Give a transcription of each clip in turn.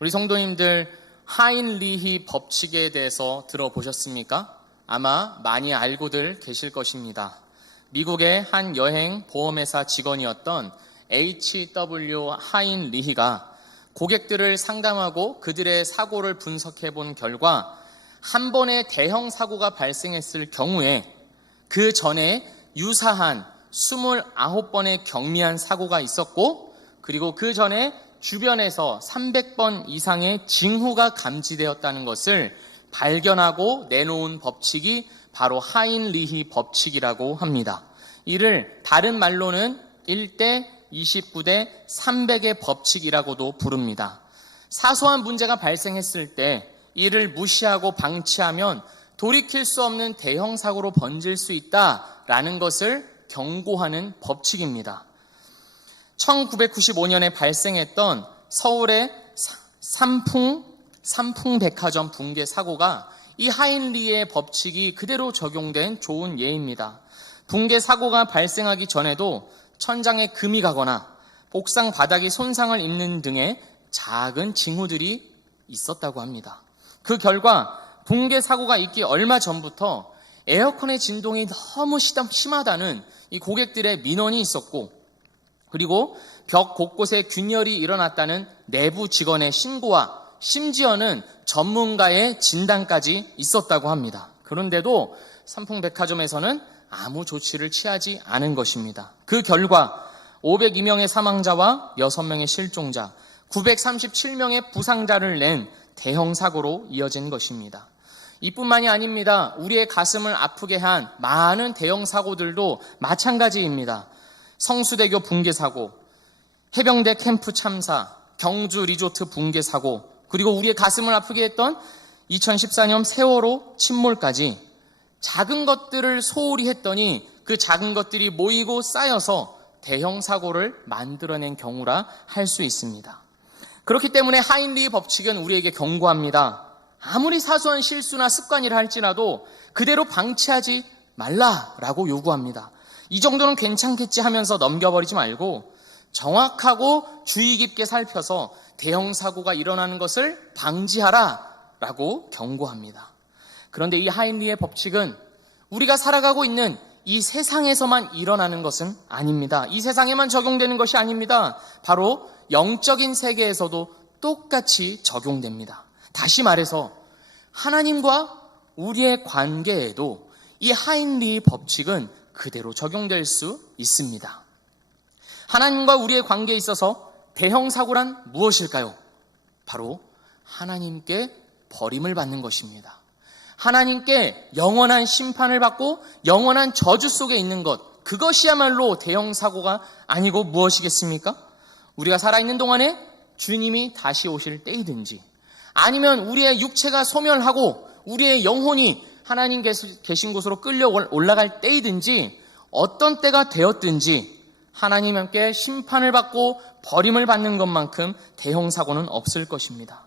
우리 성도님들, 하인리히 법칙에 대해서 들어보셨습니까? 아마 많이 알고들 계실 것입니다. 미국의 한 여행 보험회사 직원이었던 H.W. 하인리히가 고객들을 상담하고 그들의 사고를 분석해 본 결과 한 번의 대형 사고가 발생했을 경우에 그 전에 유사한 29번의 경미한 사고가 있었고, 그리고 그 전에 주변에서 300번 이상의 징후가 감지되었다는 것을 발견하고 내놓은 법칙이 바로 하인리히 법칙이라고 합니다. 이를 다른 말로는 1대 29대 300의 법칙이라고도 부릅니다. 사소한 문제가 발생했을 때 이를 무시하고 방치하면 돌이킬 수 없는 대형 사고로 번질 수 있다라는 것을 경고하는 법칙입니다. 1995년에 발생했던 서울의 삼풍백화점 붕괴 사고가 이 하인리히의 법칙이 그대로 적용된 좋은 예입니다. 붕괴 사고가 발생하기 전에도 천장에 금이 가거나 옥상 바닥이 손상을 입는 등의 작은 징후들이 있었다고 합니다. 그 결과 붕괴 사고가 있기 얼마 전부터 에어컨의 진동이 너무 심하다는 이 고객들의 민원이 있었고, 그리고 벽 곳곳에 균열이 일어났다는 내부 직원의 신고와 심지어는 전문가의 진단까지 있었다고 합니다. 그런데도 삼풍백화점에서는 아무 조치를 취하지 않은 것입니다. 그 결과 502명의 사망자와 6명의 실종자, 937명의 부상자를 낸 대형 사고로 이어진 것입니다. 이뿐만이 아닙니다. 우리의 가슴을 아프게 한 많은 대형 사고들도 마찬가지입니다. 성수대교 붕괴 사고, 해병대 캠프 참사, 경주 리조트 붕괴 사고, 그리고 우리의 가슴을 아프게 했던 2014년 세월호 침몰까지 작은 것들을 소홀히 했더니 그 작은 것들이 모이고 쌓여서 대형 사고를 만들어낸 경우라 할 수 있습니다. 그렇기 때문에 하인리히 법칙은 우리에게 경고합니다. 아무리 사소한 실수나 습관이라 할지라도 그대로 방치하지 말라라고 요구합니다. 이 정도는 괜찮겠지 하면서 넘겨버리지 말고 정확하고 주의 깊게 살펴서 대형 사고가 일어나는 것을 방지하라라고 경고합니다. 그런데 이 하인리히의 법칙은 우리가 살아가고 있는 이 세상에서만 일어나는 것은 아닙니다. 이 세상에만 적용되는 것이 아닙니다. 바로 영적인 세계에서도 똑같이 적용됩니다. 다시 말해서 하나님과 우리의 관계에도 이 하인리히 법칙은 그대로 적용될 수 있습니다. 하나님과 우리의 관계에 있어서 대형 사고란 무엇일까요? 바로 하나님께 버림을 받는 것입니다. 하나님께 영원한 심판을 받고 영원한 저주 속에 있는 것, 그것이야말로 대형 사고가 아니고 무엇이겠습니까? 우리가 살아있는 동안에 주님이 다시 오실 때이든지, 아니면 우리의 육체가 소멸하고 우리의 영혼이 하나님 계신 곳으로 끌려 올라갈 때이든지, 어떤 때가 되었든지 하나님 함께 심판을 받고 버림을 받는 것만큼 대형 사고는 없을 것입니다.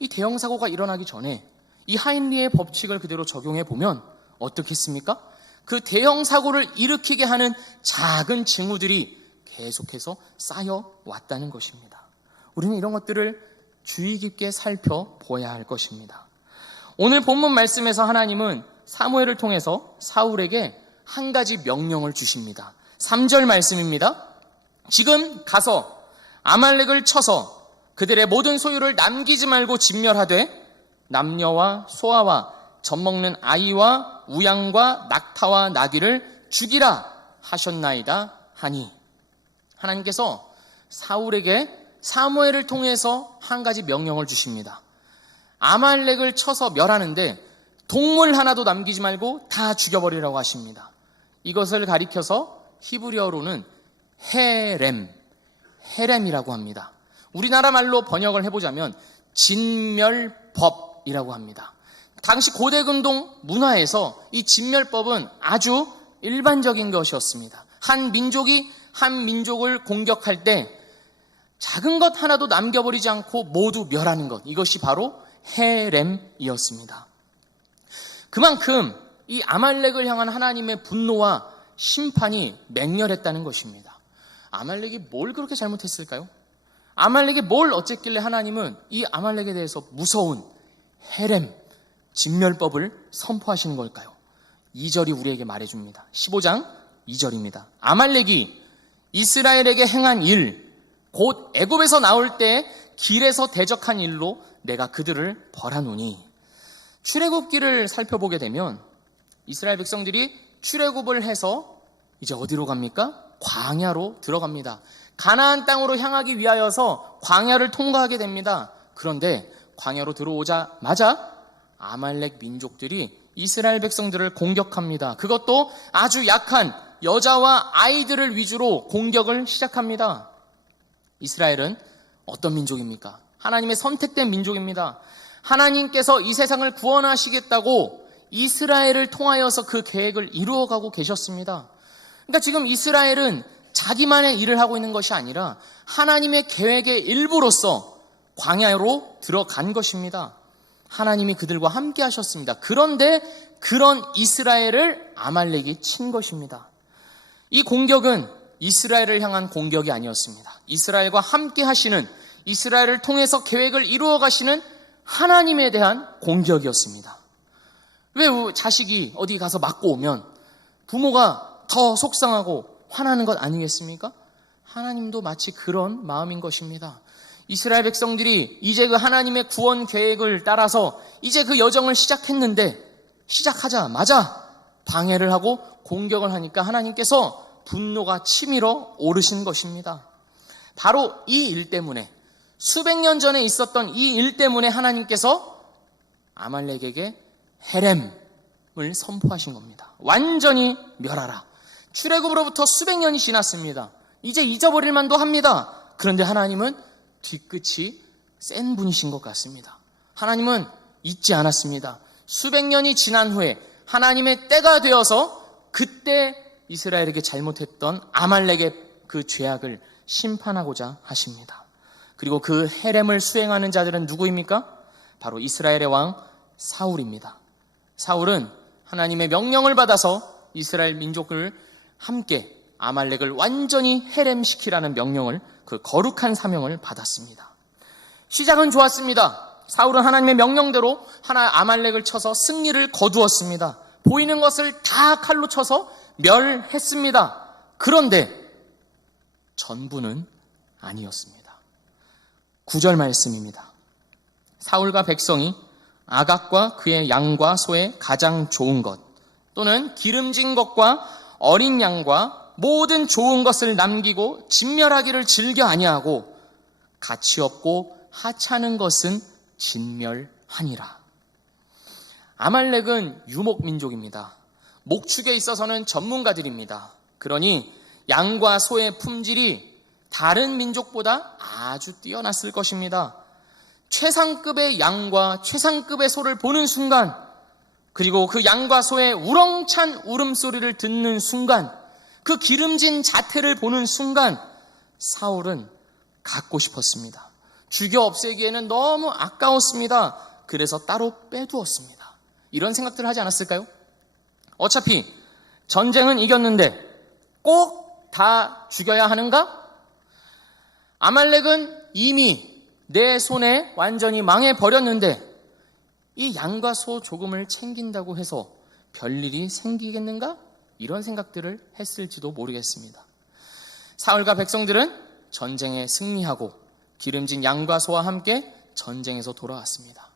이 대형 사고가 일어나기 전에 이 하인리히의 법칙을 그대로 적용해 보면 어떻겠습니까? 그 대형 사고를 일으키게 하는 작은 징후들이 계속해서 쌓여왔다는 것입니다. 우리는 이런 것들을 주의 깊게 살펴보아야 할 것입니다. 오늘 본문 말씀에서 하나님은 사무엘을 통해서 사울에게 한 가지 명령을 주십니다. 3절 말씀입니다. 지금 가서 아말렉을 쳐서 그들의 모든 소유를 남기지 말고 진멸하되 남녀와 소아와 젖먹는 아이와 우양과 낙타와 나귀를 죽이라 하셨나이다 하니, 하나님께서 사울에게 사무엘을 통해서 한 가지 명령을 주십니다. 아말렉을 쳐서 멸하는데 동물 하나도 남기지 말고 다 죽여버리라고 하십니다. 이것을 가리켜서 히브리어로는 헤렘이라고 합니다. 우리나라 말로 번역을 해보자면 진멸법이라고 합니다. 당시 고대근동 문화에서 이 진멸법은 아주 일반적인 것이었습니다. 한 민족이 한 민족을 공격할 때 작은 것 하나도 남겨버리지 않고 모두 멸하는 것, 이것이 바로 헤렘이었습니다. 그만큼 이 아말렉을 향한 하나님의 분노와 심판이 맹렬했다는 것입니다. 아말렉이 뭘 그렇게 잘못했을까요? 아말렉이 뭘 어쨌길래 하나님은 이 아말렉에 대해서 무서운 헤렘, 진멸법을 선포하시는 걸까요? 2절이 우리에게 말해줍니다. 15장 2절입니다. 아말렉이 이스라엘에게 행한 일, 곧 애굽에서 나올 때 길에서 대적한 일로 내가 그들을 벌하노니. 출애굽기를 살펴보게 되면 이스라엘 백성들이 출애굽을 해서 이제 어디로 갑니까? 광야로 들어갑니다. 가나안 땅으로 향하기 위하여서 광야를 통과하게 됩니다. 그런데 광야로 들어오자마자 아말렉 민족들이 이스라엘 백성들을 공격합니다. 그것도 아주 약한 여자와 아이들을 위주로 공격을 시작합니다. 이스라엘은 어떤 민족입니까? 하나님의 선택된 민족입니다. 하나님께서 이 세상을 구원하시겠다고 이스라엘을 통하여서 그 계획을 이루어가고 계셨습니다. 그러니까 지금 이스라엘은 자기만의 일을 하고 있는 것이 아니라 하나님의 계획의 일부로서 광야로 들어간 것입니다. 하나님이 그들과 함께 하셨습니다. 그런데 그런 이스라엘을 아말렉이 친 것입니다. 이 공격은 이스라엘을 향한 공격이 아니었습니다. 이스라엘과 함께 하시는, 이스라엘을 통해서 계획을 이루어 가시는 하나님에 대한 공격이었습니다. 왜 자식이 어디 가서 맞고 오면 부모가 더 속상하고 화나는 것 아니겠습니까? 하나님도 마치 그런 마음인 것입니다. 이스라엘 백성들이 이제 그 하나님의 구원 계획을 따라서 이제 그 여정을 시작했는데 시작하자마자 방해를 하고 공격을 하니까 하나님께서 분노가 치밀어 오르신 것입니다. 바로 이 일 때문에, 수백 년 전에 있었던 이 일 때문에 하나님께서 아말렉에게 헤렘을 선포하신 겁니다. 완전히 멸하라. 출애굽으로부터 수백 년이 지났습니다. 이제 잊어버릴 만도 합니다. 그런데 하나님은 뒤끝이 센 분이신 것 같습니다. 하나님은 잊지 않았습니다. 수백 년이 지난 후에 하나님의 때가 되어서 그때 이스라엘에게 잘못했던 아말렉의 그 죄악을 심판하고자 하십니다. 그리고 그 헤렘을 수행하는 자들은 누구입니까? 바로 이스라엘의 왕 사울입니다. 사울은 하나님의 명령을 받아서 이스라엘 민족을 함께 아말렉을 완전히 헤렘시키라는 명령을, 그 거룩한 사명을 받았습니다. 시작은 좋았습니다. 사울은 하나님의 명령대로 아말렉을 쳐서 승리를 거두었습니다. 보이는 것을 다 칼로 쳐서 멸했습니다. 그런데 전부는 아니었습니다. 9절 말씀입니다. 사울과 백성이 아각과 그의 양과 소의 가장 좋은 것 또는 기름진 것과 어린 양과 모든 좋은 것을 남기고 진멸하기를 즐겨 아니하고 가치 없고 하찮은 것은 진멸하니라. 아말렉은 유목민족입니다. 목축에 있어서는 전문가들입니다. 그러니 양과 소의 품질이 다른 민족보다 아주 뛰어났을 것입니다. 최상급의 양과 최상급의 소를 보는 순간, 그리고 그 양과 소의 우렁찬 울음소리를 듣는 순간, 그 기름진 자태를 보는 순간 사울은 갖고 싶었습니다. 죽여 없애기에는 너무 아까웠습니다. 그래서 따로 빼두었습니다. 이런 생각들을 하지 않았을까요? 어차피 전쟁은 이겼는데 꼭 다 죽여야 하는가? 아말렉은 이미 내 손에 완전히 망해버렸는데 이 양과 소 조금을 챙긴다고 해서 별일이 생기겠는가? 이런 생각들을 했을지도 모르겠습니다. 사울과 백성들은 전쟁에 승리하고 기름진 양과 소와 함께 전쟁에서 돌아왔습니다.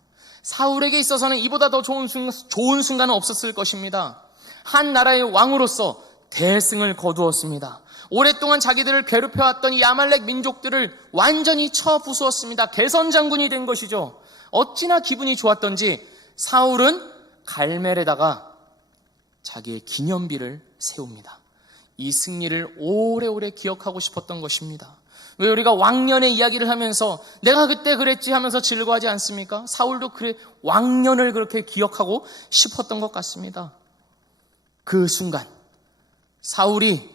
사울에게 있어서는 이보다 더 좋은 순간은 없었을 것입니다. 한 나라의 왕으로서 대승을 거두었습니다. 오랫동안 자기들을 괴롭혀왔던 이 아말렉 민족들을 완전히 쳐부수었습니다. 개선장군이 된 것이죠. 어찌나 기분이 좋았던지 사울은 갈멜에다가 자기의 기념비를 세웁니다. 이 승리를 오래오래 기억하고 싶었던 것입니다. 왜 우리가 왕년의 이야기를 하면서 내가 그때 그랬지 하면서 즐거워하지 않습니까? 사울도 그래 왕년을 그렇게 기억하고 싶었던 것 같습니다. 그 순간 사울이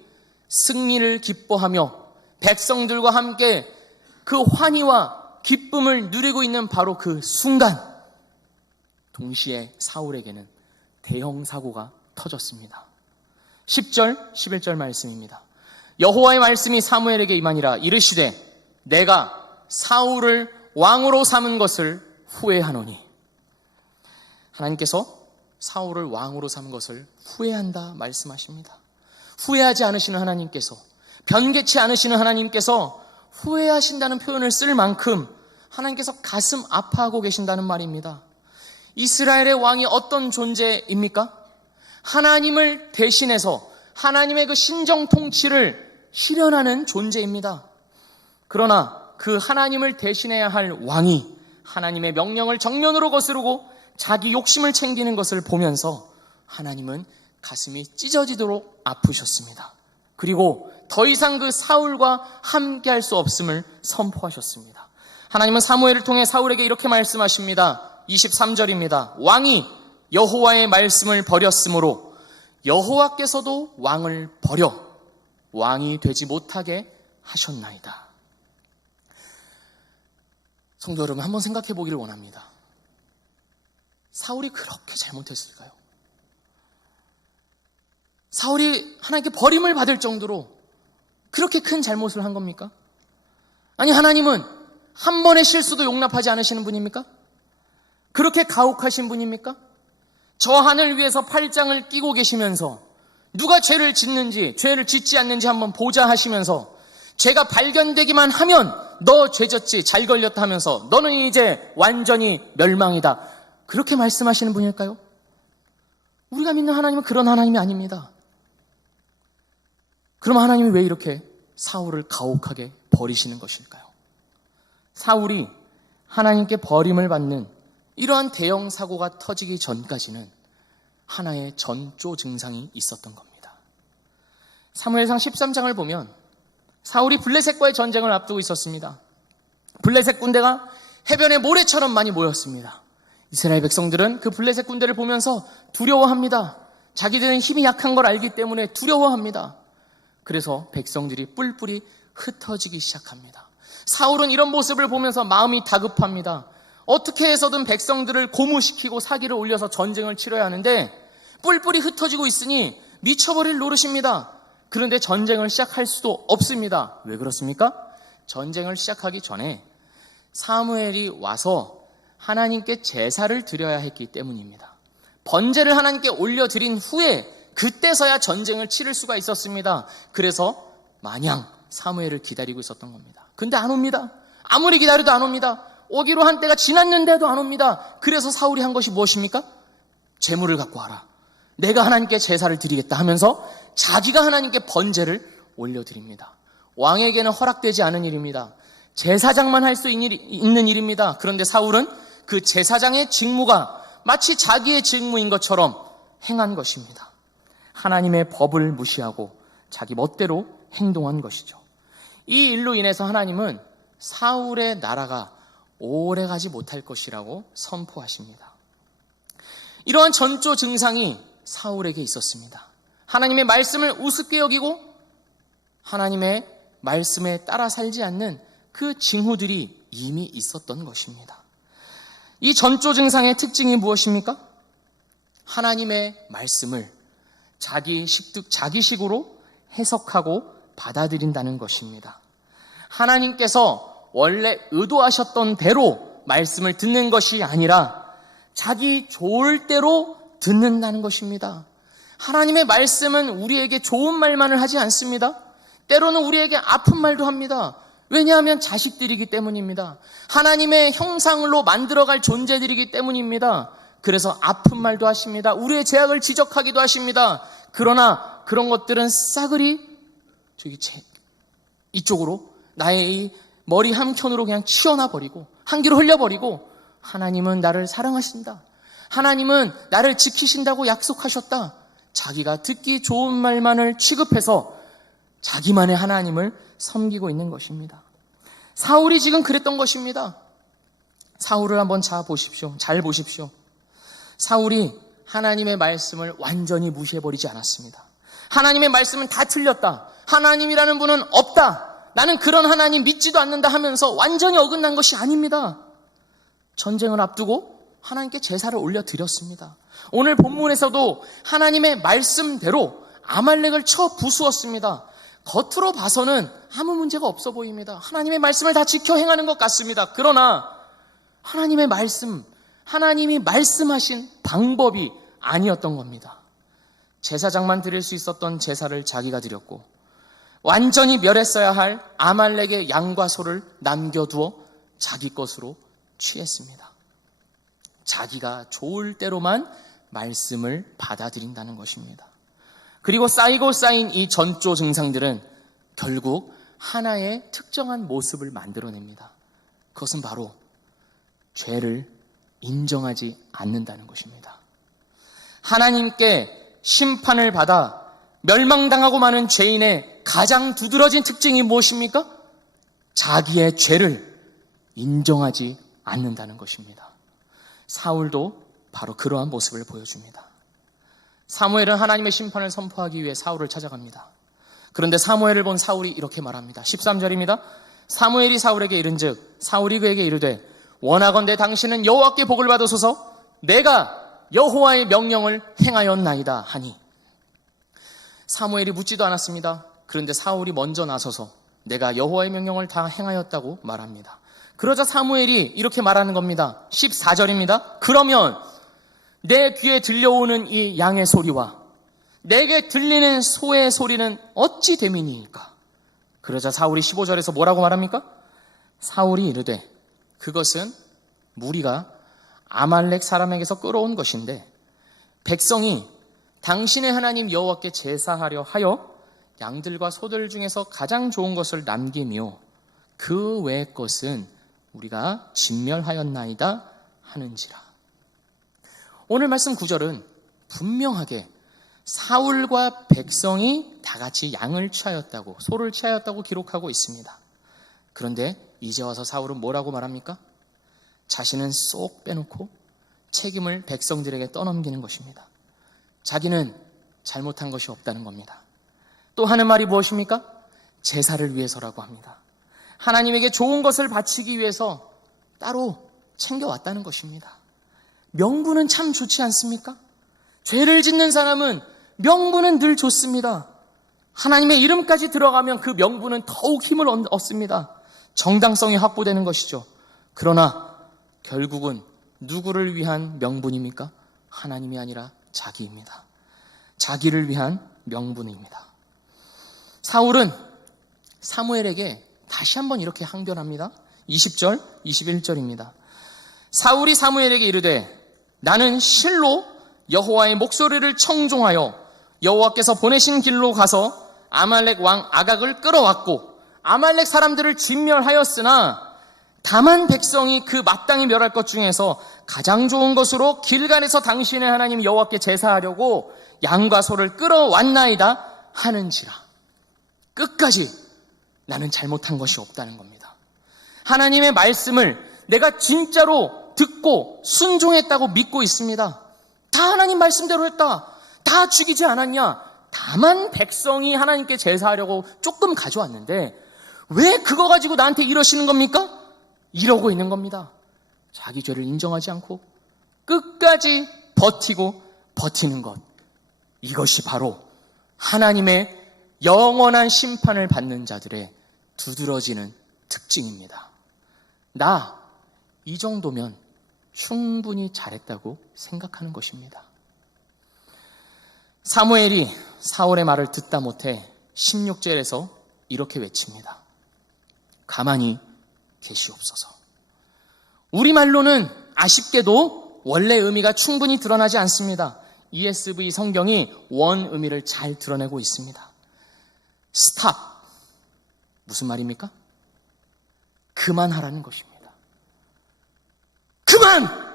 승리를 기뻐하며 백성들과 함께 그 환희와 기쁨을 누리고 있는 바로 그 순간, 동시에 사울에게는 대형 사고가 터졌습니다. 10절, 11절 말씀입니다. 여호와의 말씀이 사무엘에게 임하니라. 이르시되 내가 사울을 왕으로 삼은 것을 후회하노니. 하나님께서 사울을 왕으로 삼은 것을 후회한다 말씀하십니다. 후회하지 않으시는 하나님께서, 변개치 않으시는 하나님께서 후회하신다는 표현을 쓸 만큼 하나님께서 가슴 아파하고 계신다는 말입니다. 이스라엘의 왕이 어떤 존재입니까? 하나님을 대신해서 하나님의 그 신정 통치를 실현하는 존재입니다. 그러나 그 하나님을 대신해야 할 왕이 하나님의 명령을 정면으로 거스르고 자기 욕심을 챙기는 것을 보면서 하나님은 가슴이 찢어지도록 아프셨습니다. 그리고 더 이상 그 사울과 함께할 수 없음을 선포하셨습니다. 하나님은 사무엘을 통해 사울에게 이렇게 말씀하십니다. 23절입니다. 왕이 여호와의 말씀을 버렸으므로 여호와께서도 왕을 버려 왕이 되지 못하게 하셨나이다. 성도 여러분, 한번 생각해 보기를 원합니다. 사울이 그렇게 잘못했을까요? 사울이 하나님께 버림을 받을 정도로 그렇게 큰 잘못을 한 겁니까? 아니, 하나님은 한 번의 실수도 용납하지 않으시는 분입니까? 그렇게 가혹하신 분입니까? 저 하늘 위에서 팔짱을 끼고 계시면서 누가 죄를 짓는지, 죄를 짓지 않는지 한번 보자 하시면서 죄가 발견되기만 하면 너 죄 졌지, 잘 걸렸다 하면서 너는 이제 완전히 멸망이다, 그렇게 말씀하시는 분일까요? 우리가 믿는 하나님은 그런 하나님이 아닙니다. 그럼 하나님이 왜 이렇게 사울을 가혹하게 버리시는 것일까요? 사울이 하나님께 버림을 받는 이러한 대형 사고가 터지기 전까지는 하나의 전조 증상이 있었던 겁니다. 사무엘상 13장을 보면 사울이 블레셋과의 전쟁을 앞두고 있었습니다. 블레셋 군대가 해변에 모래처럼 많이 모였습니다. 이스라엘 백성들은 그 블레셋 군대를 보면서 두려워합니다. 자기들은 힘이 약한 걸 알기 때문에 두려워합니다. 그래서 백성들이 뿔뿔이 흩어지기 시작합니다. 사울은 이런 모습을 보면서 마음이 다급합니다. 어떻게 해서든 백성들을 고무시키고 사기를 올려서 전쟁을 치러야 하는데 뿔뿔이 흩어지고 있으니 미쳐버릴 노릇입니다. 그런데 전쟁을 시작할 수도 없습니다. 왜 그렇습니까? 전쟁을 시작하기 전에 사무엘이 와서 하나님께 제사를 드려야 했기 때문입니다. 번제를 하나님께 올려드린 후에 그때서야 전쟁을 치를 수가 있었습니다. 그래서 마냥 사무엘을 기다리고 있었던 겁니다. 근데 안 옵니다. 아무리 기다려도 안 옵니다. 오기로 한 때가 지났는데도 안 옵니다. 그래서 사울이 한 것이 무엇입니까? 제물을 갖고 와라. 내가 하나님께 제사를 드리겠다 하면서 자기가 하나님께 번제를 올려드립니다. 왕에게는 허락되지 않은 일입니다. 제사장만 할 수 있는 일입니다. 그런데 사울은 그 제사장의 직무가 마치 자기의 직무인 것처럼 행한 것입니다. 하나님의 법을 무시하고 자기 멋대로 행동한 것이죠. 이 일로 인해서 하나님은 사울의 나라가 오래가지 못할 것이라고 선포하십니다. 이러한 전조 증상이 사울에게 있었습니다. 하나님의 말씀을 우습게 여기고 하나님의 말씀에 따라 살지 않는 그 징후들이 이미 있었던 것입니다. 이 전조 증상의 특징이 무엇입니까? 하나님의 말씀을 자기식으로 해석하고 받아들인다는 것입니다. 하나님께서 원래 의도하셨던 대로 말씀을 듣는 것이 아니라 자기 좋을 대로 듣는다는 것입니다. 하나님의 말씀은 우리에게 좋은 말만을 하지 않습니다. 때로는 우리에게 아픈 말도 합니다. 왜냐하면 자식들이기 때문입니다. 하나님의 형상으로 만들어갈 존재들이기 때문입니다. 그래서 아픈 말도 하십니다. 우리의 죄악을 지적하기도 하십니다. 그러나 그런 것들은 싸그리 이쪽으로 나의 이 머리 한켠으로 그냥 치워놔버리고 한기로 흘려버리고 하나님은 나를 사랑하신다. 하나님은 나를 지키신다고 약속하셨다. 자기가 듣기 좋은 말만을 취급해서 자기만의 하나님을 섬기고 있는 것입니다. 사울이 지금 그랬던 것입니다. 사울을 한번 잘 보십시오. 사울이 하나님의 말씀을 완전히 무시해버리지 않았습니다. 하나님의 말씀은 다 틀렸다. 하나님이라는 분은 없다. 나는 그런 하나님 믿지도 않는다 하면서 완전히 어긋난 것이 아닙니다. 전쟁을 앞두고 하나님께 제사를 올려드렸습니다. 오늘 본문에서도 하나님의 말씀대로 아말렉을 쳐 부수었습니다. 겉으로 봐서는 아무 문제가 없어 보입니다. 하나님의 말씀을 다 지켜 행하는 것 같습니다. 그러나 하나님의 말씀, 하나님이 말씀하신 방법이 아니었던 겁니다. 제사장만 드릴 수 있었던 제사를 자기가 드렸고 완전히 멸했어야 할 아말렉의 양과 소를 남겨두어 자기 것으로 취했습니다. 자기가 좋을 대로만 말씀을 받아들인다는 것입니다. 그리고 쌓이고 쌓인 이 전조 증상들은 결국 하나의 특정한 모습을 만들어냅니다. 그것은 바로 죄를 인정하지 않는다는 것입니다. 하나님께 심판을 받아 멸망당하고 마는 죄인의 가장 두드러진 특징이 무엇입니까? 자기의 죄를 인정하지 않는다는 것입니다. 사울도 바로 그러한 모습을 보여줍니다. 사무엘은 하나님의 심판을 선포하기 위해 사울을 찾아갑니다. 그런데 사무엘을 본 사울이 이렇게 말합니다. 13절입니다. 사무엘이 사울에게 이른즉 사울이 그에게 이르되 원하건대 당신은 여호와께 복을 받으소서 내가 여호와의 명령을 행하였나이다 하니 사무엘이 묻지도 않았습니다. 그런데 사울이 먼저 나서서 내가 여호와의 명령을 다 행하였다고 말합니다. 그러자 사무엘이 이렇게 말하는 겁니다. 14절입니다. 그러면 내 귀에 들려오는 이 양의 소리와 내게 들리는 소의 소리는 어찌 됨이니까? 그러자 사울이 15절에서 뭐라고 말합니까? 사울이 이르되 그것은 무리가 아말렉 사람에게서 끌어온 것인데 백성이 당신의 하나님 여호와께 제사하려 하여 양들과 소들 중에서 가장 좋은 것을 남기며 그 외의 것은 우리가 진멸하였나이다 하는지라. 오늘 말씀 9절은 분명하게 사울과 백성이 다 같이 양을 취하였다고, 소를 취하였다고 기록하고 있습니다. 그런데 이제 와서 사울은 뭐라고 말합니까? 자신은 쏙 빼놓고 책임을 백성들에게 떠넘기는 것입니다. 자기는 잘못한 것이 없다는 겁니다. 또 하는 말이 무엇입니까? 제사를 위해서라고 합니다. 하나님에게 좋은 것을 바치기 위해서 따로 챙겨왔다는 것입니다. 명분은 참 좋지 않습니까? 죄를 짓는 사람은 명분은 늘 좋습니다. 하나님의 이름까지 들어가면 그 명분은 더욱 힘을 얻습니다. 정당성이 확보되는 것이죠. 그러나 결국은 누구를 위한 명분입니까? 하나님이 아니라 자기입니다. 자기를 위한 명분입니다. 사울은 사무엘에게 다시 한번 이렇게 항변합니다. 20절, 21절입니다. 사울이 사무엘에게 이르되 나는 실로 여호와의 목소리를 청종하여 여호와께서 보내신 길로 가서 아말렉 왕 아각을 끌어왔고 아말렉 사람들을 진멸하였으나 다만 백성이 그 마땅히 멸할 것 중에서 가장 좋은 것으로 길갈에서 당신의 하나님 여호와께 제사하려고 양과 소를 끌어왔나이다 하는지라. 끝까지 나는 잘못한 것이 없다는 겁니다. 하나님의 말씀을 내가 진짜로 듣고 순종했다고 믿고 있습니다. 다 하나님 말씀대로 했다. 다 죽이지 않았냐. 다만 백성이 하나님께 제사하려고 조금 가져왔는데 왜 그거 가지고 나한테 이러시는 겁니까? 이러고 있는 겁니다. 자기 죄를 인정하지 않고 끝까지 버티는 것. 이것이 바로 하나님의 영원한 심판을 받는 자들의 두드러지는 특징입니다. 나 이 정도면 충분히 잘했다고 생각하는 것입니다. 사무엘이 사울의 말을 듣다 못해 16절에서 이렇게 외칩니다. 가만히 계시옵소서. 우리말로는 아쉽게도 원래 의미가 충분히 드러나지 않습니다. ESV 성경이 원 의미를 잘 드러내고 있습니다. 스탑. 무슨 말입니까? 그만하라는 것입니다. 그만!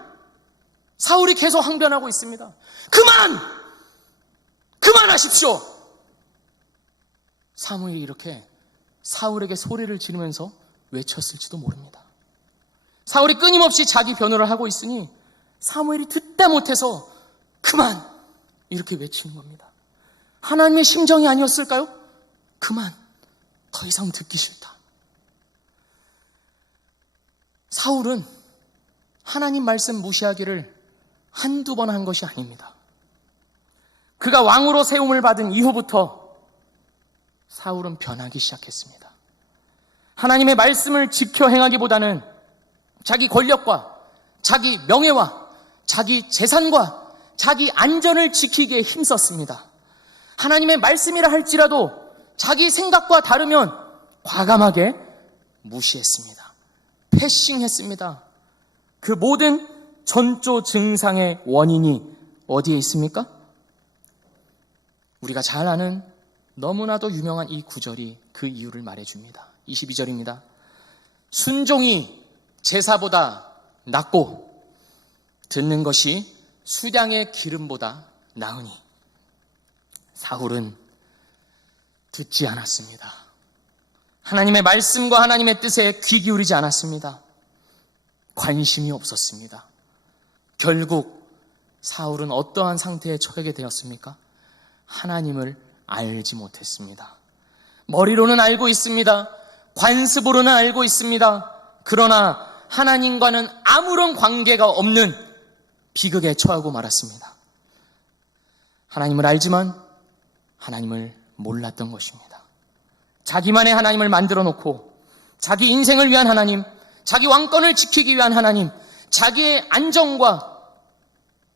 사울이 계속 항변하고 있습니다. 그만하십시오! 사무엘이 이렇게 사울에게 소리를 지르면서 외쳤을지도 모릅니다. 사울이 끊임없이 자기 변호를 하고 있으니 사무엘이 듣다 못해서 그만! 이렇게 외치는 겁니다. 하나님의 심정이 아니었을까요? 그만! 더 이상 듣기 싫다. 사울은 하나님 말씀 무시하기를 한두 번 한 것이 아닙니다. 그가 왕으로 세움을 받은 이후부터 사울은 변하기 시작했습니다. 하나님의 말씀을 지켜 행하기보다는 자기 권력과 자기 명예와 자기 재산과 자기 안전을 지키기에 힘썼습니다. 하나님의 말씀이라 할지라도 자기 생각과 다르면 과감하게 무시했습니다. 패싱했습니다. 그 모든 전조 증상의 원인이 어디에 있습니까? 우리가 잘 아는 너무나도 유명한 이 구절이 그 이유를 말해줍니다. 22절입니다. 순종이 제사보다 낫고 듣는 것이 수량의 기름보다 나으니. 사울은 듣지 않았습니다. 하나님의 말씀과 하나님의 뜻에 귀 기울이지 않았습니다. 관심이 없었습니다. 결국 사울은 어떠한 상태에 처하게 되었습니까? 하나님을 알지 못했습니다. 머리로는 알고 있습니다. 관습으로는 알고 있습니다. 그러나 하나님과는 아무런 관계가 없는 비극에 처하고 말았습니다. 하나님을 알지만 하나님을 몰랐던 것입니다. 자기만의 하나님을 만들어 놓고 자기 인생을 위한 하나님, 자기 왕권을 지키기 위한 하나님, 자기의 안정과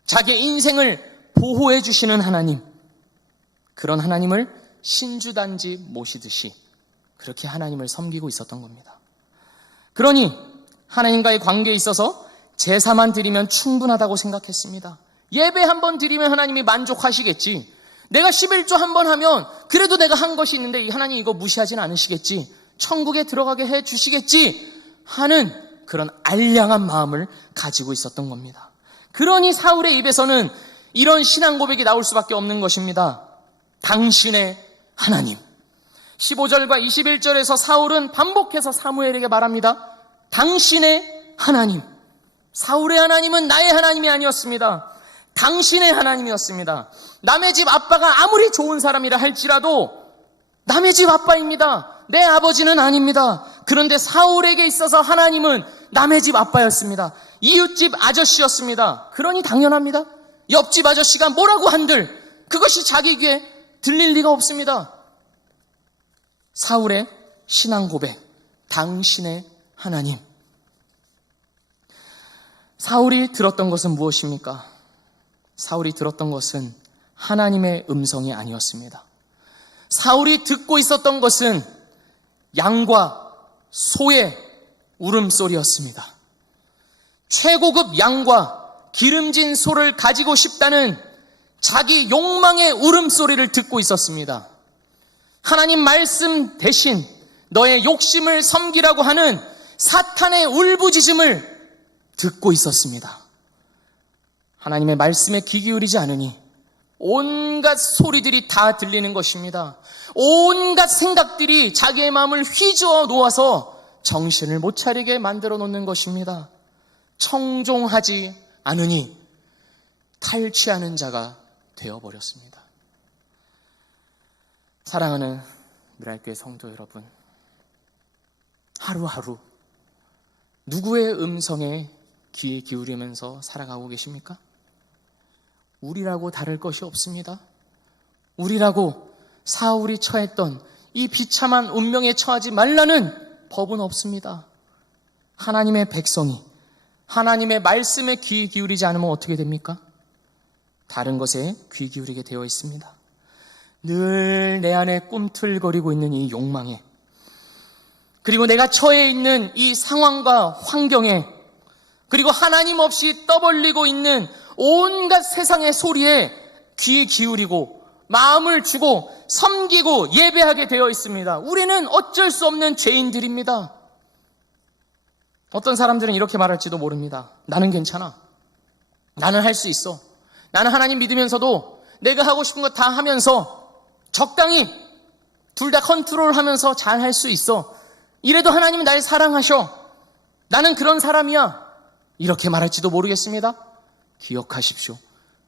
자기의 인생을 보호해 주시는 하나님, 그런 하나님을 신주단지 모시듯이 그렇게 하나님을 섬기고 있었던 겁니다. 그러니 하나님과의 관계에 있어서 제사만 드리면 충분하다고 생각했습니다. 예배 한번 드리면 하나님이 만족하시겠지. 내가 11조 한번 하면 그래도 내가 한 것이 있는데 하나님 이거 무시하진 않으시겠지. 천국에 들어가게 해 주시겠지 하는 그런 알량한 마음을 가지고 있었던 겁니다. 그러니 사울의 입에서는 이런 신앙 고백이 나올 수밖에 없는 것입니다. 당신의 하나님. 15절과 21절에서 사울은 반복해서 사무엘에게 말합니다. 당신의 하나님. 사울의 하나님은 나의 하나님이 아니었습니다. 당신의 하나님이었습니다. 남의 집 아빠가 아무리 좋은 사람이라 할지라도 남의 집 아빠입니다. 내 아버지는 아닙니다. 그런데 사울에게 있어서 하나님은 남의 집 아빠였습니다. 이웃집 아저씨였습니다. 그러니 당연합니다. 옆집 아저씨가 뭐라고 한들 그것이 자기 귀에 들릴 리가 없습니다. 사울의 신앙 고백, 당신의 하나님. 사울이 들었던 것은 무엇입니까? 사울이 들었던 것은 하나님의 음성이 아니었습니다. 사울이 듣고 있었던 것은 양과 소의 울음소리였습니다. 최고급 양과 기름진 소를 가지고 싶다는 자기 욕망의 울음소리를 듣고 있었습니다. 하나님 말씀 대신 너의 욕심을 섬기라고 하는 사탄의 울부짖음을 듣고 있었습니다. 하나님의 말씀에 귀 기울이지 않으니 온갖 소리들이 다 들리는 것입니다. 온갖 생각들이 자기의 마음을 휘저어 놓아서 정신을 못 차리게 만들어 놓는 것입니다. 청종하지 않으니 탈취하는 자가 되어버렸습니다. 사랑하는 미랄교회 성도 여러분, 하루하루 누구의 음성에 귀 기울이면서 살아가고 계십니까? 우리라고 다를 것이 없습니다. 우리라고 사울이 처했던 이 비참한 운명에 처하지 말라는 법은 없습니다. 하나님의 백성이 하나님의 말씀에 귀 기울이지 않으면 어떻게 됩니까? 다른 것에 귀 기울이게 되어 있습니다. 늘 내 안에 꿈틀거리고 있는 이 욕망에, 그리고 내가 처해 있는 이 상황과 환경에, 그리고 하나님 없이 떠벌리고 있는 온갖 세상의 소리에 귀 기울이고 마음을 주고 섬기고 예배하게 되어 있습니다. 우리는 어쩔 수 없는 죄인들입니다. 어떤 사람들은 이렇게 말할지도 모릅니다. 나는 괜찮아. 나는 할 수 있어. 나는 하나님 믿으면서도 내가 하고 싶은 거 다 하면서 적당히 둘 다 컨트롤하면서 잘 할 수 있어. 이래도 하나님이 날 사랑하셔. 나는 그런 사람이야. 이렇게 말할지도 모르겠습니다. 기억하십시오.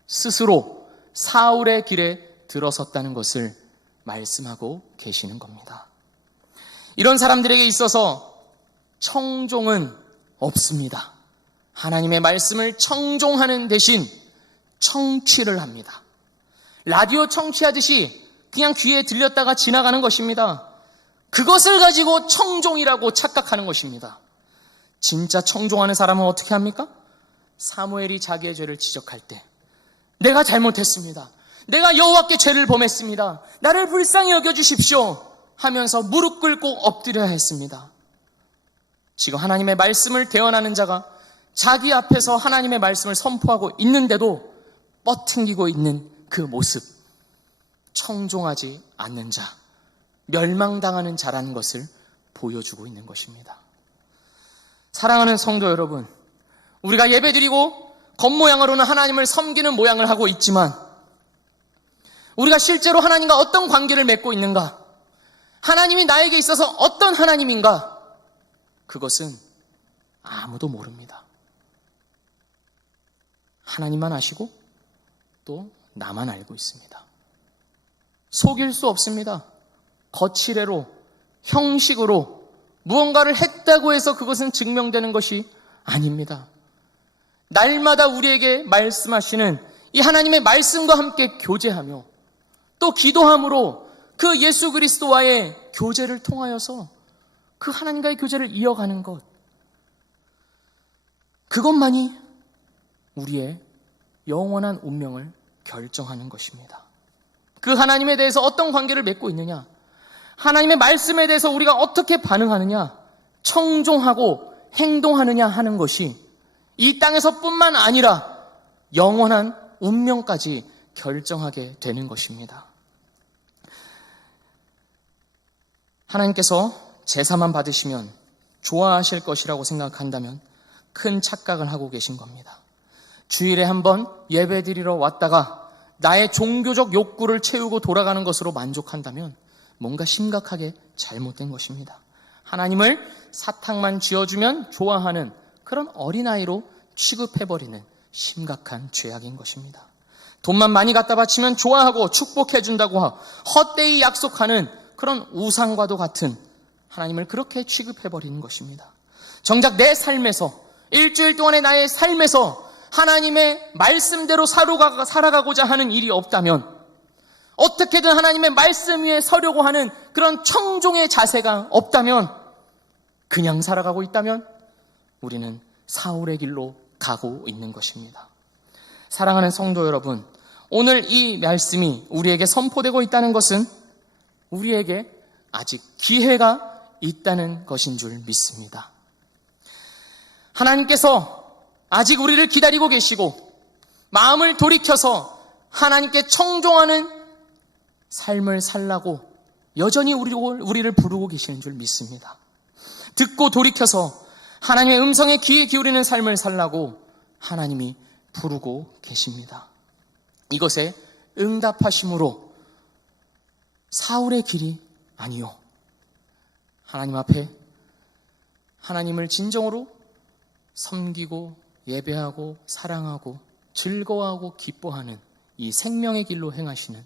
스스로 사울의 길에 들어섰다는 것을 말씀하고 계시는 겁니다. 이런 사람들에게 있어서 청종은 없습니다. 하나님의 말씀을 청종하는 대신 청취를 합니다. 라디오 청취하듯이 그냥 귀에 들렸다가 지나가는 것입니다. 그것을 가지고 청종이라고 착각하는 것입니다. 진짜 청종하는 사람은 어떻게 합니까? 사무엘이 자기의 죄를 지적할 때 내가 잘못했습니다. 내가 여호와께 죄를 범했습니다. 나를 불쌍히 여겨주십시오 하면서 무릎 꿇고 엎드려야 했습니다. 지금 하나님의 말씀을 대언하는 자가 자기 앞에서 하나님의 말씀을 선포하고 있는데도 뻗튕기고 있는 그 모습, 청종하지 않는 자, 멸망당하는 자라는 것을 보여주고 있는 것입니다. 사랑하는 성도 여러분, 우리가 예배드리고 겉모양으로는 하나님을 섬기는 모양을 하고 있지만 우리가 실제로 하나님과 어떤 관계를 맺고 있는가? 하나님이 나에게 있어서 어떤 하나님인가? 그것은 아무도 모릅니다. 하나님만 아시고 또 나만 알고 있습니다. 속일 수 없습니다. 거칠애로, 형식으로 무언가를 했다고 해서 그것은 증명되는 것이 아닙니다. 날마다 우리에게 말씀하시는 이 하나님의 말씀과 함께 교제하며 또 기도함으로 그 예수 그리스도와의 교제를 통하여서 그 하나님과의 교제를 이어가는 것, 그것만이 우리의 영원한 운명을 결정하는 것입니다. 그 하나님에 대해서 어떤 관계를 맺고 있느냐, 하나님의 말씀에 대해서 우리가 어떻게 반응하느냐, 청종하고 행동하느냐 하는 것이 이 땅에서뿐만 아니라 영원한 운명까지 결정하게 되는 것입니다. 하나님께서 제사만 받으시면 좋아하실 것이라고 생각한다면 큰 착각을 하고 계신 겁니다. 주일에 한번 예배드리러 왔다가 나의 종교적 욕구를 채우고 돌아가는 것으로 만족한다면 뭔가 심각하게 잘못된 것입니다. 하나님을 사탕만 쥐어주면 좋아하는 그런 어린아이로 취급해버리는 심각한 죄악인 것입니다. 돈만 많이 갖다 바치면 좋아하고 축복해준다고 헛되이 약속하는 그런 우상과도 같은 하나님을 그렇게 취급해버리는 것입니다. 정작 내 삶에서, 일주일 동안의 나의 삶에서 하나님의 말씀대로 살아가고자 하는 일이 없다면, 어떻게든 하나님의 말씀 위에 서려고 하는 그런 청종의 자세가 없다면, 그냥 살아가고 있다면 우리는 사울의 길로 가고 있는 것입니다. 사랑하는 성도 여러분, 오늘 이 말씀이 우리에게 선포되고 있다는 것은 우리에게 아직 기회가 있다는 것인 줄 믿습니다. 하나님께서 아직 우리를 기다리고 계시고 마음을 돌이켜서 하나님께 청종하는 삶을 살라고 여전히 우리를 부르고 계시는 줄 믿습니다. 듣고 돌이켜서 하나님의 음성에 귀에 기울이는 삶을 살라고 하나님이 부르고 계십니다. 이것에 응답하심으로 사울의 길이 아니요, 하나님 앞에 하나님을 진정으로 섬기고 예배하고 사랑하고 즐거워하고 기뻐하는 이 생명의 길로 행하시는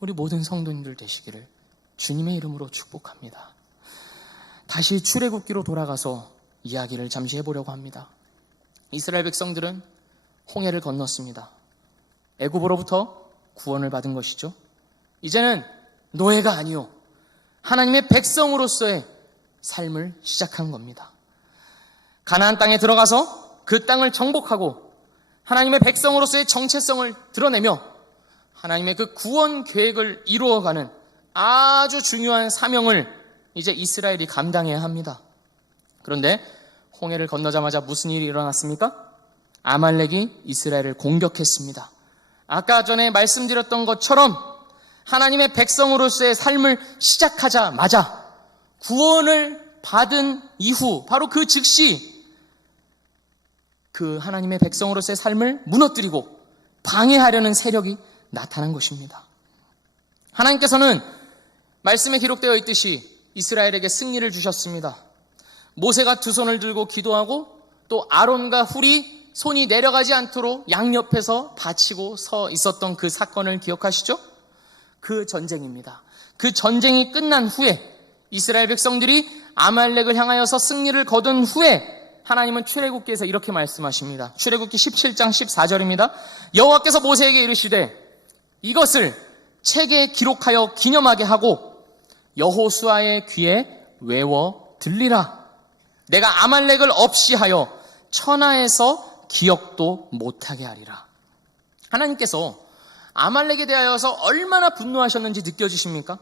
우리 모든 성도님들 되시기를 주님의 이름으로 축복합니다. 다시 출애굽기로 돌아가서 이야기를 잠시 해보려고 합니다. 이스라엘 백성들은 홍해를 건넜습니다. 애굽으로부터 구원을 받은 것이죠. 이제는 노예가 아니요, 하나님의 백성으로서의 삶을 시작한 겁니다. 가나안 땅에 들어가서 그 땅을 정복하고 하나님의 백성으로서의 정체성을 드러내며 하나님의 그 구원 계획을 이루어가는 아주 중요한 사명을 이제 이스라엘이 감당해야 합니다. 그런데 홍해를 건너자마자 무슨 일이 일어났습니까? 아말렉이 이스라엘을 공격했습니다. 아까 전에 말씀드렸던 것처럼 하나님의 백성으로서의 삶을 시작하자마자 구원을 받은 이후 바로 그 즉시 그 하나님의 백성으로서의 삶을 무너뜨리고 방해하려는 세력이 나타난 것입니다. 하나님께서는 말씀에 기록되어 있듯이 이스라엘에게 승리를 주셨습니다. 모세가 두 손을 들고 기도하고 또 아론과 훌이 손이 내려가지 않도록 양옆에서 받치고 서 있었던 그 사건을 기억하시죠? 그 전쟁입니다. 그 전쟁이 끝난 후에 이스라엘 백성들이 아말렉을 향하여서 승리를 거둔 후에 하나님은 출애굽기에서 이렇게 말씀하십니다. 출애굽기 17장 14절입니다. 여호와께서 모세에게 이르시되 이것을 책에 기록하여 기념하게 하고 여호수아의 귀에 외워 들리라. 내가 아말렉을 없이 하여 천하에서 기억도 못하게 하리라. 하나님께서 아말렉에 대하여서 얼마나 분노하셨는지 느껴지십니까?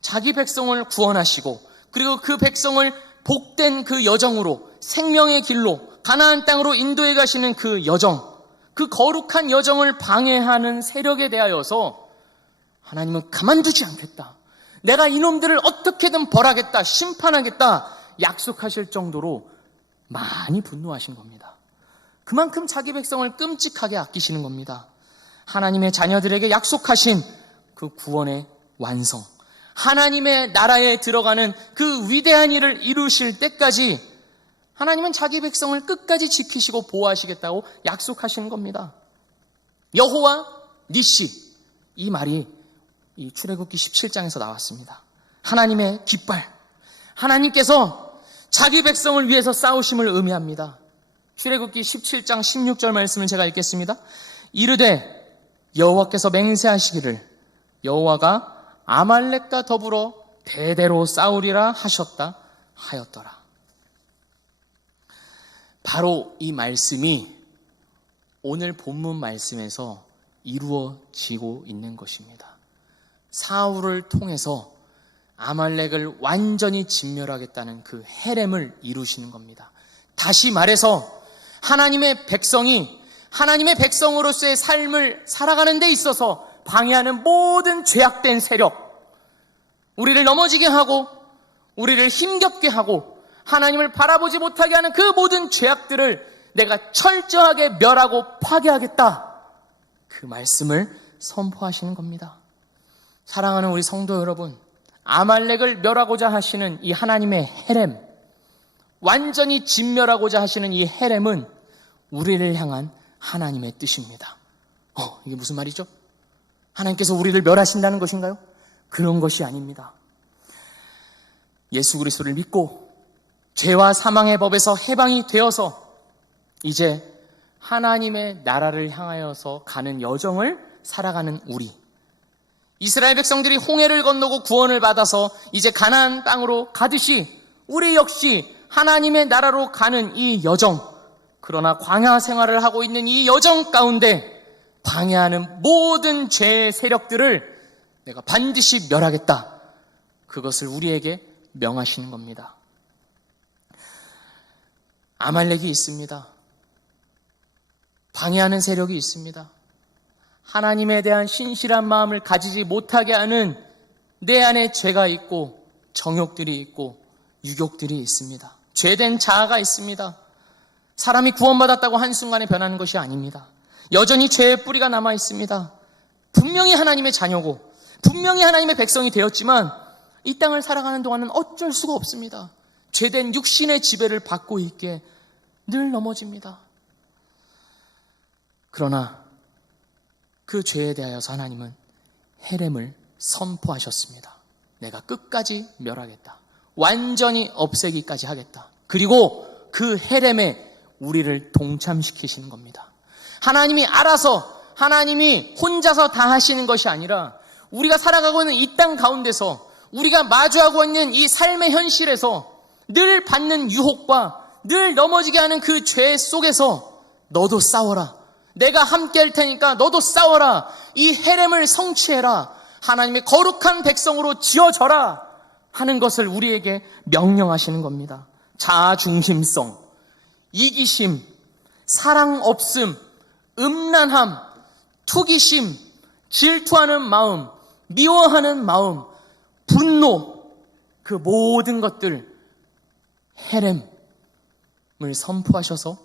자기 백성을 구원하시고 그리고 그 백성을 복된 그 여정으로, 생명의 길로 가나안 땅으로 인도해 가시는 그 여정, 그 거룩한 여정을 방해하는 세력에 대하여서 하나님은 가만두지 않겠다, 내가 이놈들을 어떻게든 벌하겠다, 심판하겠다 약속하실 정도로 많이 분노하신 겁니다. 그만큼 자기 백성을 끔찍하게 아끼시는 겁니다. 하나님의 자녀들에게 약속하신 그 구원의 완성, 하나님의 나라에 들어가는 그 위대한 일을 이루실 때까지 하나님은 자기 백성을 끝까지 지키시고 보호하시겠다고 약속하시는 겁니다. 여호와 니시, 이 말이 이 출애굽기 17장에서 나왔습니다. 하나님의 깃발, 하나님께서 자기 백성을 위해서 싸우심을 의미합니다. 출애굽기 17장 16절 말씀을 제가 읽겠습니다. 이르되 여호와께서 맹세하시기를 여호와가 아말렉과 더불어 대대로 싸우리라 하셨다 하였더라. 바로 이 말씀이 오늘 본문 말씀에서 이루어지고 있는 것입니다. 사울을 통해서 아말렉을 완전히 진멸하겠다는 그 헤렘을 이루시는 겁니다. 다시 말해서 하나님의 백성이 하나님의 백성으로서의 삶을 살아가는 데 있어서 방해하는 모든 죄악된 세력, 우리를 넘어지게 하고 우리를 힘겹게 하고 하나님을 바라보지 못하게 하는 그 모든 죄악들을 내가 철저하게 멸하고 파괴하겠다, 그 말씀을 선포하시는 겁니다. 사랑하는 우리 성도 여러분, 아말렉을 멸하고자 하시는 이 하나님의 헤렘, 완전히 진멸하고자 하시는 이 헤렘은 우리를 향한 하나님의 뜻입니다. 이게 무슨 말이죠? 하나님께서 우리를 멸하신다는 것인가요? 그런 것이 아닙니다. 예수 그리스도를 믿고 죄와 사망의 법에서 해방이 되어서 이제 하나님의 나라를 향하여서 가는 여정을 살아가는 우리, 이스라엘 백성들이 홍해를 건너고 구원을 받아서 이제 가나안 땅으로 가듯이 우리 역시 하나님의 나라로 가는 이 여정, 그러나 광야 생활을 하고 있는 이 여정 가운데 방해하는 모든 죄의 세력들을 내가 반드시 멸하겠다, 그것을 우리에게 명하시는 겁니다. 아말렉이 있습니다. 방해하는 세력이 있습니다. 하나님에 대한 신실한 마음을 가지지 못하게 하는 내 안에 죄가 있고 정욕들이 있고 유욕들이 있습니다. 죄된 자아가 있습니다. 사람이 구원받았다고 한순간에 변하는 것이 아닙니다. 여전히 죄의 뿌리가 남아 있습니다. 분명히 하나님의 자녀고 분명히 하나님의 백성이 되었지만 이 땅을 살아가는 동안은 어쩔 수가 없습니다. 죄된 육신의 지배를 받고 있기에 늘 넘어집니다. 그러나 그 죄에 대하여서 하나님은 헤렘을 선포하셨습니다. 내가 끝까지 멸하겠다, 완전히 없애기까지 하겠다. 그리고 그 헤렘에 우리를 동참시키시는 겁니다. 하나님이 알아서, 하나님이 혼자서 다 하시는 것이 아니라 우리가 살아가고 있는 이 땅 가운데서, 우리가 마주하고 있는 이 삶의 현실에서 늘 받는 유혹과 늘 넘어지게 하는 그 죄 속에서 너도 싸워라, 내가 함께 할 테니까 너도 싸워라, 이 헤렘을 성취해라, 하나님의 거룩한 백성으로 지어져라 하는 것을 우리에게 명령하시는 겁니다. 자아중심성, 이기심, 사랑 없음, 음란함, 투기심, 질투하는 마음, 미워하는 마음, 분노, 그 모든 것들 헤렘을 선포하셔서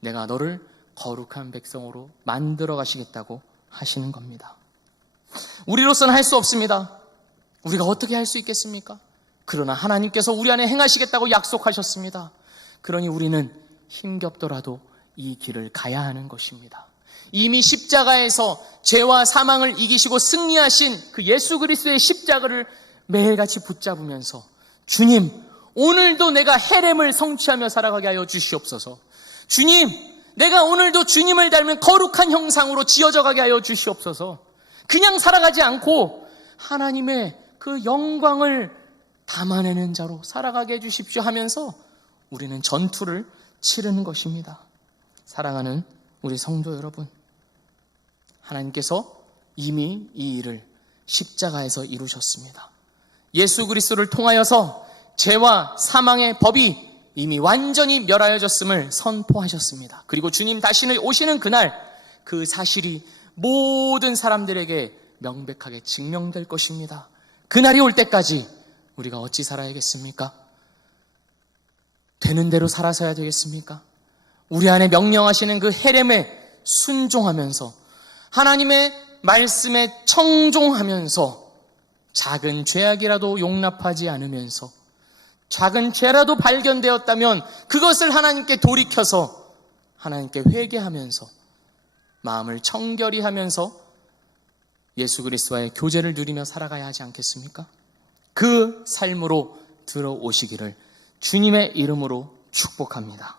내가 너를 거룩한 백성으로 만들어 가시겠다고 하시는 겁니다. 우리로서는 할 수 없습니다. 우리가 어떻게 할 수 있겠습니까? 그러나 하나님께서 우리 안에 행하시겠다고 약속하셨습니다. 그러니 우리는 힘겹더라도 이 길을 가야 하는 것입니다. 이미 십자가에서 죄와 사망을 이기시고 승리하신 그 예수 그리스도의 십자가를 매일같이 붙잡으면서 주님, 오늘도 내가 헤렘을 성취하며 살아가게 하여 주시옵소서. 주님, 내가 오늘도 주님을 닮은 거룩한 형상으로 지어져 가게 하여 주시옵소서. 그냥 살아가지 않고 하나님의 그 영광을 담아내는 자로 살아가게 해주십시오 하면서 우리는 전투를 치르는 것입니다. 사랑하는 우리 성도 여러분, 하나님께서 이미 이 일을 십자가에서 이루셨습니다. 예수 그리스도를 통하여서 죄와 사망의 법이 이미 완전히 멸하여졌음을 선포하셨습니다. 그리고 주님 다시 오시는 그날 그 사실이 모든 사람들에게 명백하게 증명될 것입니다. 그날이 올 때까지 우리가 어찌 살아야겠습니까? 되는 대로 살아서야 되겠습니까? 우리 안에 명령하시는 그 헤렘에 순종하면서 하나님의 말씀에 청종하면서 작은 죄악이라도 용납하지 않으면서 작은 죄라도 발견되었다면 그것을 하나님께 돌이켜서 하나님께 회개하면서 마음을 청결히 하면서 예수 그리스도와의 교제를 누리며 살아가야 하지 않겠습니까? 그 삶으로 들어오시기를 주님의 이름으로 축복합니다.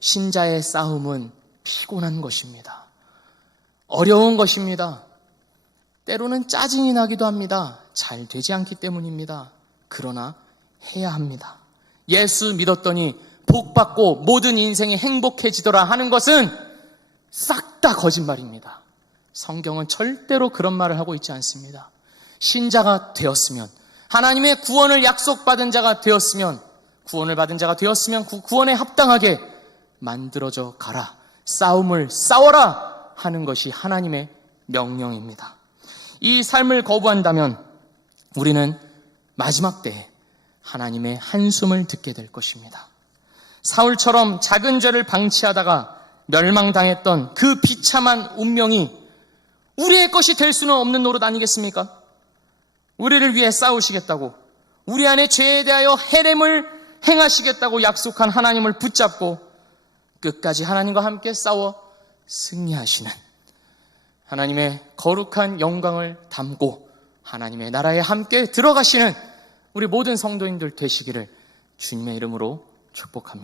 신자의 싸움은 피곤한 것입니다. 어려운 것입니다. 때로는 짜증이 나기도 합니다. 잘 되지 않기 때문입니다. 그러나 해야 합니다. 예수 믿었더니 복받고 모든 인생이 행복해지더라 하는 것은 싹 다 거짓말입니다. 성경은 절대로 그런 말을 하고 있지 않습니다. 신자가 되었으면, 하나님의 구원을 약속받은 자가 되었으면, 구원을 받은 자가 되었으면 그 구원에 합당하게 만들어져 가라, 싸움을 싸워라 하는 것이 하나님의 명령입니다. 이 삶을 거부한다면 우리는 마지막 때에 하나님의 한숨을 듣게 될 것입니다. 사울처럼 작은 죄를 방치하다가 멸망당했던 그 비참한 운명이 우리의 것이 될 수는 없는 노릇 아니겠습니까? 우리를 위해 싸우시겠다고, 우리 안에 죄에 대하여 헤렘을 행하시겠다고 약속한 하나님을 붙잡고 끝까지 하나님과 함께 싸워 승리하시는 하나님의 거룩한 영광을 담고 하나님의 나라에 함께 들어가시는 우리 모든 성도인들 되시기를 주님의 이름으로 축복합니다.